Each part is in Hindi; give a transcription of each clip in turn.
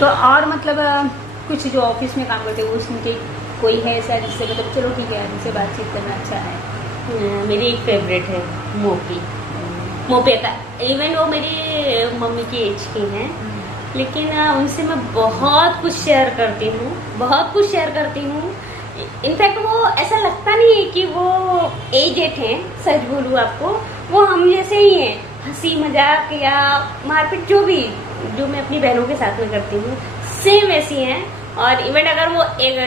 तो और मतलब कुछ जो ऑफिस में काम करते हो उसमें कोई है ऐसा जिससे मतलब चलो ठीक है जिससे बातचीत करना अच्छा है? मेरी एक फेवरेट है मोपी, मोपेता। इवन वो मेरी मम्मी की एज की हैं, लेकिन उनसे मैं बहुत कुछ शेयर करती हूँ, बहुत कुछ शेयर करती हूँ। इनफैक्ट वो ऐसा लगता नहीं है कि वो एजेड हैं, सच बोलूँ आपको वो हम जैसे ही हैं। हंसी मजाक या मारपीट जो मैं अपनी बहनों के साथ में करती हूँ सेम वैसी हैं। और इवन अगर वो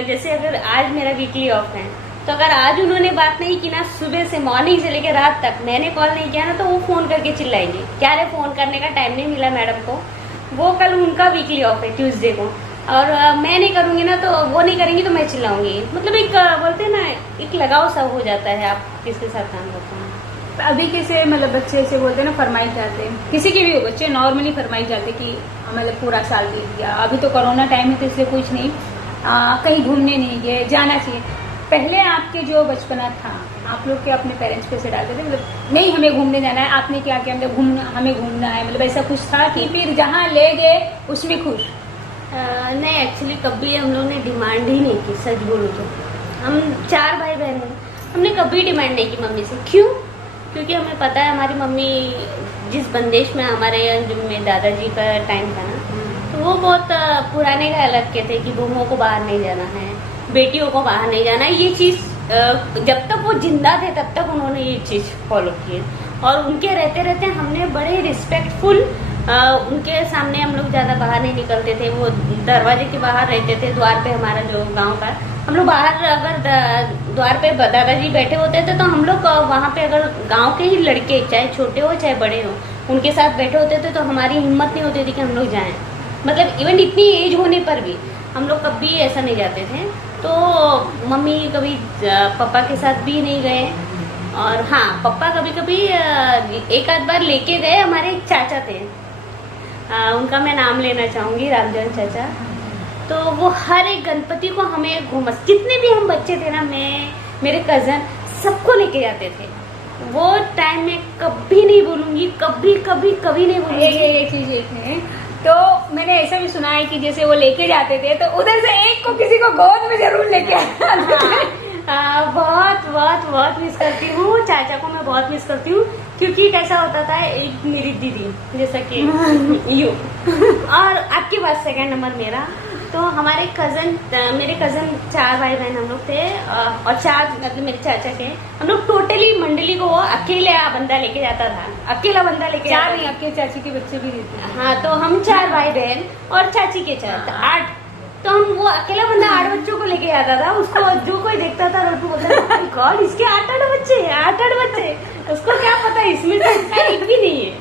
जैसे अगर आज मेरा वीकली ऑफ है तो अगर आज उन्होंने बात नहीं की ना, सुबह से मॉर्निंग से लेकर रात तक मैंने कॉल नहीं किया ना, तो वो फोन करके चिल्लाएंगे क्या रे फोन करने का टाइम नहीं मिला मैडम को। वो कल उनका वीकली ऑफ है ट्यूसडे को, और मैं नहीं करूंगी ना तो वो नहीं करेंगी तो मैं चिल्लाऊंगी। मतलब एक बोलते हैं ना, एक लगाव सा हो जाता है आप किसके साथ काम करते हैं। अभी कैसे मतलब बच्चे ऐसे बोलते हैं ना, फरमाइश जाते हैं, किसी के भी हो बच्चे नॉर्मली फरमाइश जाते कि मतलब पूरा साल बीत गया, अभी तो कोरोना टाइम है तो इसलिए कुछ नहीं, कहीं घूमने नहीं गए, जाना चाहिए। पहले आपके जो बचपना था आप लोग के अपने पेरेंट्स पे से डालते थे मतलब नहीं हमें घूमने जाना है, आपने क्या किया मतलब हमें घूमना है, मतलब ऐसा कुछ था कि फिर जहाँ ले गए उसमें खुश? नहीं, एक्चुअली कभी हम लोग ने डिमांड ही नहीं की, सच बोलूँ तो। हम 4 भाई बहन हैं, हमने कभी डिमांड नहीं की मम्मी से। क्यों? क्योंकि हमें पता है हमारी मम्मी जिस बंदेश में हमारे जो मेरे दादाजी का टाइम था ना, तो वो बहुत पुराने हालत के थे कि बहुओं को बाहर नहीं जाना है, बेटियों को बाहर नहीं जाना है। ये चीज जब तक वो जिंदा थे तब तक उन्होंने ये चीज फॉलो की है। और उनके रहते रहते हमने बड़े रिस्पेक्टफुल उनके सामने हम लोग ज्यादा बाहर नहीं निकलते थे। वो दरवाजे के बाहर रहते थे, द्वार पे हमारा जो गांव का, हम लोग बाहर अगर द्वार पे दादाजी बैठे होते थे तो हम लोग वहां पे अगर गांव के ही लड़के चाहे छोटे हो चाहे बड़े हो उनके साथ बैठे होते थे तो हमारी हिम्मत नहीं होती थी कि हम लोग जाएं। मतलब इवन इतनी एज होने पर भी हम लोग कभी ऐसा नहीं जाते थे। तो मम्मी कभी पापा के साथ भी नहीं गए, और हाँ पापा कभी कभी एक आध बार लेके गए। हमारे एक चाचा थे, उनका मैं नाम लेना चाहूंगी, रामजन चाचा। तो वो हर एक गणपति को हमें घूमस, जितने भी हम बच्चे थे ना, मैं मेरे कजन सबको लेके जाते थे। वो टाइम में कभी नहीं भूलूंगी, कभी कभी कभी नहीं भूलूंगी। एक चीज तो मैंने ऐसा भी सुना है कि जैसे वो लेके जाते थे तो उधर से एक को किसी को गोद में जरूर लेके बहुत बहुत बहुत मिस करती हूँ चाचा को, मैं बहुत मिस करती हूँ। क्योंकि कैसा होता था, एक मेरी दीदी जैसा कि यू और आपके पास सेकंड नंबर मेरा, तो हमारे मेरे कजन 4 भाई बहन हम लोग थे, और 4 मतलब मेरे चाचा के, हम लोग टोटली मंडली को अकेले बंदा लेके जाता था, अकेला बंदा लेके 4 नहीं, आपके चाची के बच्चे भी रहते हैं। हाँ, तो हम 4 भाई बहन और चाची के 4 8, तो हम वो अकेला बंदा 8 बच्चों को लेके आता था। उसको जो कोई देखता था रोड पे बोलता था गॉड इसके 8 बच्चे, 8 बच्चे। उसको क्या पता इसमें से इसका एक भी नहीं है,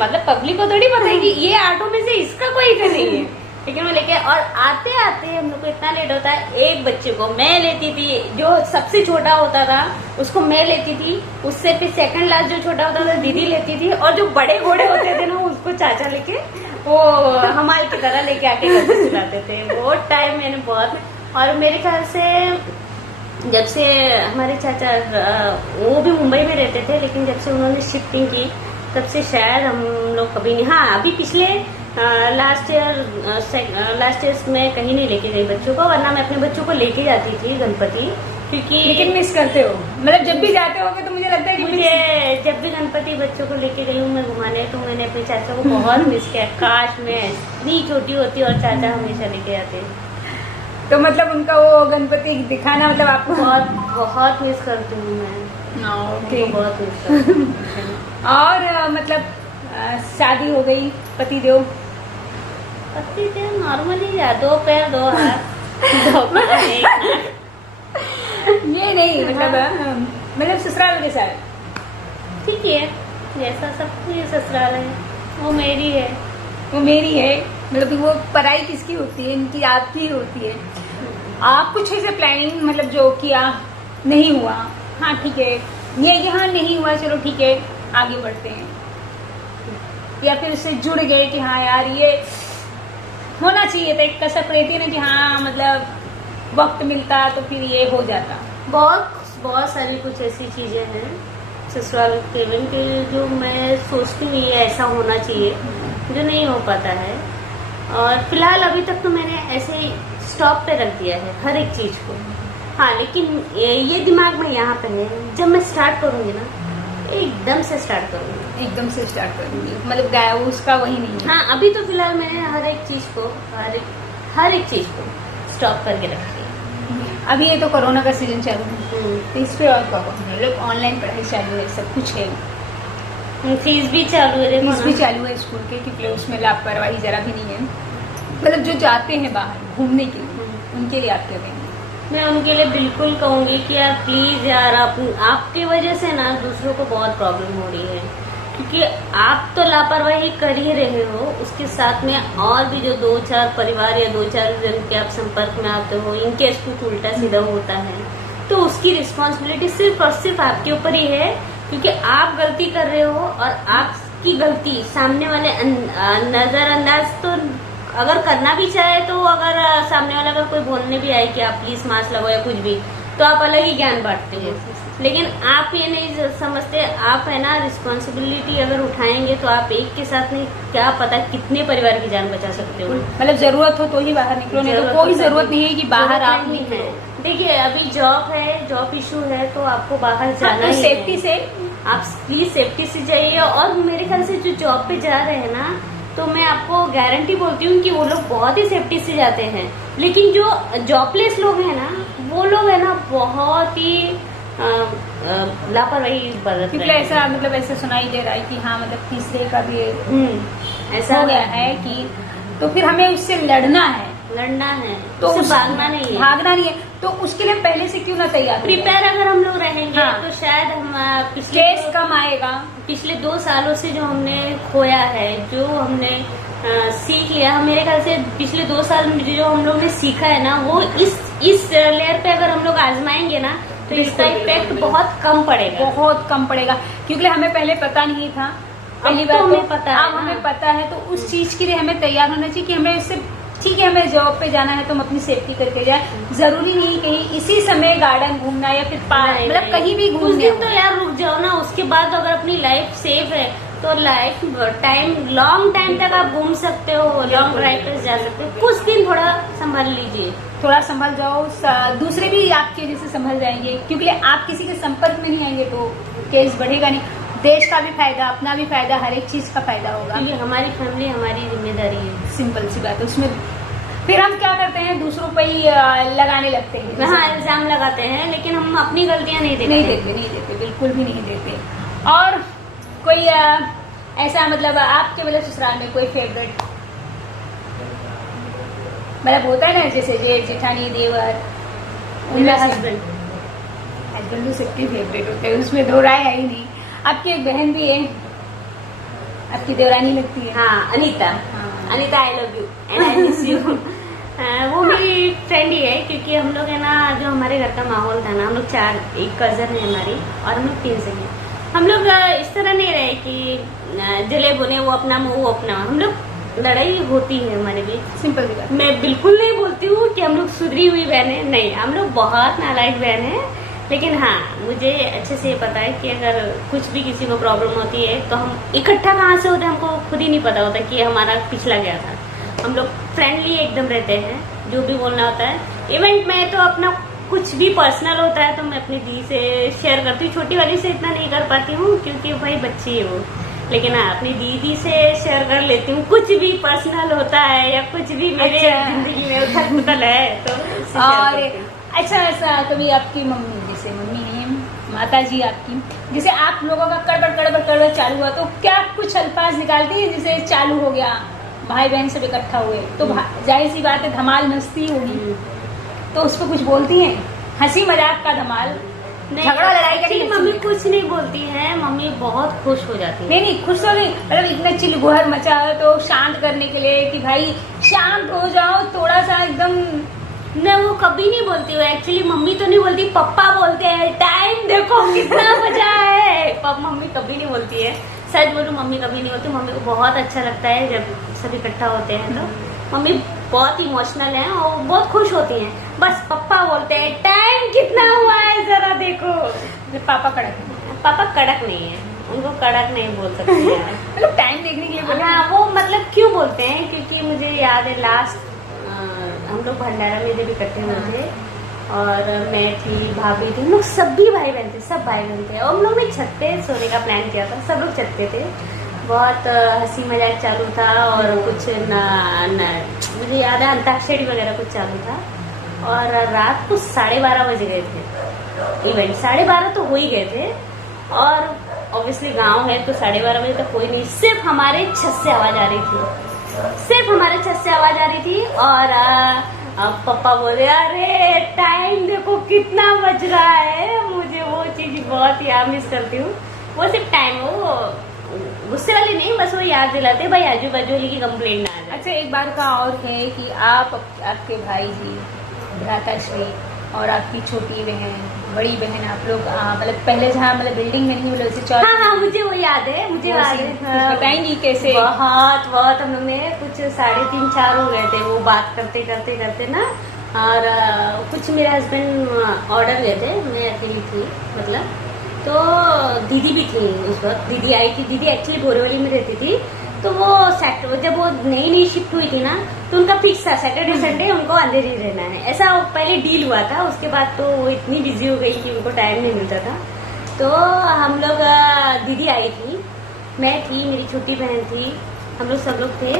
मतलब पब्लिक को थोड़ी पता है कि ये 8 में से इसका कोई भी नहीं है। लेकिन वो लेके, और आते आते हम लोग को इतना लेट होता है, एक बच्चे को मैं लेती थी, जो सबसे छोटा होता था उसको मैं लेती थी, उससे फिर सेकंड लास्ट जो छोटा होता था दीदी लेती थी, और जो बड़े घोड़े होते थे ना उसको चाचा लेके वो हमारे की तरह लेके आके घर पे सुलाते थे। वो टाइम मैंने बहुत, और मेरे ख्याल से जब से हमारे चाचा वो भी मुंबई में रहते थे, लेकिन जब से उन्होंने शिफ्टिंग की तब से शायद हम लोग कभी नहीं, हाँ अभी पिछले लास्ट ईयर में कहीं नहीं लेके गई बच्चों को, वरना मैं अपने बच्चों को लेके जाती थी गणपति। क्योंकि लेकिन मिस करते हो, मतलब जब भी जाते होगे तो मुझे लगता है कि मुझे जब भी गणपति बच्चों को लेके गई हूँ मैं घुमाने, तो मैंने अपने चाचा को बहुत मिस किया। काश मैं इतनी छोटी होती और चाचा हमेशा लेके आते। तो मतलब उनका वो गणपति दिखाना मतलब आपको बहुत बहुत मिस करती हूँ मैं। ओके, बहुत मिस करती हूँ। और मतलब शादी हो गई, पतिदेव नॉर्मली 2 पैर 2 हाथ 2 पैर 1 नाक। ये नहीं मतलब ससुराल के साथ ठीक है, जैसा सब कुछ ससुराल है, वो मेरी है, वो मेरी है, मतलब वो पढ़ाई किसकी होती है, इनकी आपकी होती है। आप कुछ ऐसे प्लानिंग मतलब जो किया नहीं हुआ, हाँ ठीक है, ये यहाँ नहीं हुआ चलो ठीक है आगे बढ़ते हैं, या फिर उससे जुड़ गए कि हाँ यार ये होना चाहिए था, एक कसक रहती है ना कि हाँ मतलब वक्त मिलता तो फिर ये हो जाता। बहुत सारी कुछ ऐसी चीजें हैं ससुराल केवन के जो मैं सोचती हूँ ये ऐसा होना चाहिए, जो नहीं हो पाता है। और फिलहाल अभी तक तो मैंने ऐसे ही स्टॉप पे रख दिया है हर एक चीज को। हाँ, लेकिन ये दिमाग में यहाँ पे है, जब मैं स्टार्ट करूंगी ना एकदम से स्टार्ट करूंगी, एकदम से स्टार्ट कर दूंगी, मतलब गाया उसका वही नहीं है। हाँ, अभी तो फिलहाल मैंने हर एक चीज को स्टॉप करके रखी है। अभी ये तो कोरोना का सीजन चालू है, तो इस पे और क्या हम लोग ऑनलाइन पढ़ाई चालू है, सब कुछ है, फीस भी चालू है, देखो फीस भी ना। चालू है स्कूल के, क्योंकि उसमें लापरवाही जरा भी नहीं है। मतलब जो जाते हैं बाहर घूमने के लिए, उनके लिए आप क्या कहेंगे? मैं उनके लिए बिल्कुल कहूंगी कि यार प्लीज यार, आपकी वजह से ना दूसरों को बहुत प्रॉब्लम हो रही है, क्योंकि आप तो लापरवाही कर ही रहे हो, उसके साथ में और भी जो 2-4 परिवार या 2-4 जन के आप संपर्क में आते हो, इनके कुछ उल्टा सीधा होता है, तो उसकी रिस्पॉन्सिबिलिटी सिर्फ और सिर्फ आपके ऊपर ही है, क्योंकि आप गलती कर रहे हो और आपकी गलती सामने वाले नजरअंदाज तो अगर करना भी चाहे, तो अगर सामने वाला अगर कोई बोलने भी आए कि आप प्लीज मास्क लगाओ या कुछ भी, तो आप अलग ही ज्ञान बांटते हैं। लेकिन आप ये नहीं समझते, आप है ना रिस्पॉन्सिबिलिटी अगर उठाएंगे तो आप एक के साथ नहीं, क्या पता कितने परिवार की जान बचा सकते हो। मतलब जरूरत हो तो ही बाहर निकलो, नहीं तो कोई जरूरत नहीं है कि बाहर आप निकलो। देखिए अभी जॉब है, जॉब इशू है, तो आपको बाहर जाना ही सेफ्टी से, आप प्लीज सेफ्टी से जाइए। और मेरे ख्याल से जो जॉब पे जा रहे हैं ना, तो मैं आपको गारंटी बोलती हूँ कि वो लोग बहुत ही सेफ्टी से जाते हैं, लेकिन जो जॉबलेस लोग हैं ना, वो लोग है ना बहुत ही लापरवाही बरत रहे हैं। ऐसा मतलब ऐसा सुनाई दे रहा है कि हाँ, मतलब तीसरे का भी ऐसा हो गया है कि, तो फिर हमें उससे लड़ना है, तो उससे भागना नहीं है, तो उसके लिए पहले से क्यों ना तैयार प्रिपेयर अगर हम लोग रहेंगे। हाँ। तो शायद हम केस कम आएगा। पिछले 2 सालों से जो हमने खोया है, जो हमने सीख लिया, मेरे ख्याल से पिछले 2 साल में जो हम लोग ने सीखा है ना, वो इस लेयर पे अगर हम लोग आजमाएंगे ना, तो इसका इफेक्ट बहुत कम पड़ेगा, क्योंकि हमें पहले पता नहीं था, पहली बार हमें पता है, अब हमें पता है, तो उस चीज के लिए हमें तैयार होना चाहिए कि हमें इससे, ठीक है हमें जॉब पे जाना है तो हम अपनी सेफ्टी करके जाए, जरूरी नहीं कहीं इसी समय गार्डन घूमना या फिर पार्क, मतलब कहीं भी कुछ घूमने। दिन तो यार रुक जाओ ना, उसके बाद अगर अपनी लाइफ सेफ है तो लॉन्ग टाइम तक आप घूम सकते हो, लॉन्ग ड्राइव पे जा सकते हो। कुछ दिन थोड़ा संभाल लीजिए, थोड़ा संभल जाओ, दूसरे भी आपके जैसे संभल जाएंगे, क्योंकि आप किसी के संपर्क में नहीं आएंगे तो केस बढ़ेगा नहीं, देश का भी फायदा, अपना भी फायदा, हर एक चीज का फायदा होगा, क्योंकि हमारी फैमिली हमारी जिम्मेदारी है। सिंपल सी बात है। उसमें फिर हम क्या करते हैं, दूसरों पे ही लगाने लगते हैं, हाँ इल्जाम लगाते हैं, लेकिन हम अपनी गलतियां नहीं देते, बिल्कुल भी नहीं देते। और कोई ऐसा मतलब आपके मतलब ससुराल में कोई फेवरेट, मतलब होता है ना जैसे जेठ जेठानी देवर, मेरा हस्बैंड तो सबके फेवरेट होते हैं, उसमें दो राय है ही नहीं। आपकी एक बहन भी है, आपकी देवरानी लगती है। हाँ, Anita, I love you and I miss you. वो मेरी फ्रेंड ही है, क्योंकि हम लोग है ना, जो हमारे घर का माहौल था ना, हम लोग 4, एक कजन है हमारी और हम लोग 3 सगे। हम लोग इस तरह नहीं रहे कि जले बुने वो अपना वो अपना, हम लोग लड़ाई होती है हमारे बीच, सिंपल सी बात। मैं बिल्कुल नहीं बोलती हूँ कि हम लोग सुधरी हुई बहन है, नहीं, हम लोग बहुत नालायक बहन है। लेकिन हाँ, मुझे अच्छे से ये पता है कि अगर कुछ भी किसी को प्रॉब्लम होती है तो हम इकट्ठा कहाँ से होते हैं, हमको खुद ही नहीं पता होता कि हमारा पिछला गया था। हम लोग फ्रेंडली एकदम रहते हैं, जो भी बोलना होता है। इवेंट में तो अपना कुछ भी पर्सनल होता है तो मैं अपनी दी से शेयर करती हूँ, छोटी वाली से इतना नहीं कर पाती हूँ क्योंकि भाई बच्ची है वो, लेकिन हाँ अपनी दीदी से शेयर कर लेती हूँ। कुछ भी पर्सनल होता है या कुछ भी मेरे जिंदगी में उथल पुथल है तो उससे शेयर करती हूँ। अच्छा, ऐसा कभी आपकी मम्मी, जैसे मम्मी नहीं माता जी आपकी, जैसे आप लोगों का कड़बड़ चालू हुआ तो क्या कुछ अल्फाज निकालती है, जैसे चालू हो गया, भाई बहन सब इकट्ठा हुए तो जाहिर सी बात है धमाल मस्ती होगी, तो उस पर कुछ बोलती हैं, हंसी मजाक का धमाल, झगड़ा लड़ाई का? मम्मी कुछ नहीं बोलती है, मम्मी बहुत खुश हो जाती है। नहीं खुश तो नहीं, मतलब इतना चिल्लघुहर मचा है तो शांत करने के लिए कि भाई शांत हो जाओ थोड़ा सा एकदम। न वो कभी नहीं बोलती है, एक्चुअली मम्मी तो नहीं बोलती, पप्पा बोलते हैं, टाइम देखो कितना बजा है। मम्मी कभी नहीं बोलती है, सच बोलूं मम्मी कभी नहीं बोलती। मम्मी को बहुत अच्छा लगता है जब सब इकट्ठा होते हैं, तो मम्मी बहुत इमोशनल है और बहुत खुश होती हैं। बस पप्पा बोलते हैं टाइम कितना हुआ है जरा देखो। पापा कड़क है? पापा कड़क नहीं है, उनको कड़क नहीं बोल सकते यार। मतलब टाइम देखने के लिए बोले। हाँ, वो मतलब क्यों बोलते हैं, क्योंकि मुझे याद है लास्ट हम लोग भंडारा में जब इकट्ठे हुए थे और मैं थी, भाभी थी, हम लोग सभी भाई बहन थे, सब भाई बहन थे, और हम लोग ने छत पे सोने का प्लान किया था, सब लोग छत पे थे। बहुत हंसी मजाक चालू था और कुछ मुझे याद है अंताक्षरी वगैरह कुछ चालू था, और रात को 12:30 बज गए थे। इवेंट 12:30 तो हो ही गए थे, और ऑब्वियसली गांव है तो 12:30 बजे तक कोई नहीं, सिर्फ हमारे छत से आवाज आ रही थी, सिर्फ हमारे छत से आवाज आ रही थी। और अब पापा बोले अरे टाइम देखो कितना बज रहा है, मुझे वो चीज बहुत याद मिस करती हूँ। वो सिर्फ टाइम, वो गुस्से वाले नहीं, बस वो याद दिलाते भाई आजू बाजू वाली की कंप्लेंट ना आ जाए। अच्छा, एक बार का और है कि आप आपके भाई जी भ्राताश्री और आपकी छोटी बहन, बड़ी बहन, आप लोग मतलब पहले जहाँ मतलब बिल्डिंग में नहीं बोले उसे चौथ। हाँ, मुझे वो याद है, मुझे याद है। हाँ, बताएंगी कैसे? बहुत हम लोग ने कुछ 3:30-4 हो गए थे वो बात करते करते करते ना, और कुछ मेरे हस्बैंड ऑर्डर गए थे, मैं अकेली थी मतलब, तो दीदी भी थी उस वक्त, दीदी आई थी, दीदी एक्चुअली बोरीवली में रहती थी, तो वो जब वो नई शिफ्ट हुई थी ना, तो उनका फिक्स था सैटरडे संडे उनको अंधेरी रहना है, ऐसा पहले डील हुआ था। उसके बाद तो वो इतनी बिजी हो गई कि उनको टाइम नहीं मिलता था। तो हम लोग, दीदी आई थी, मैं थी, मेरी छोटी बहन थी, हम लोग सब लोग थे,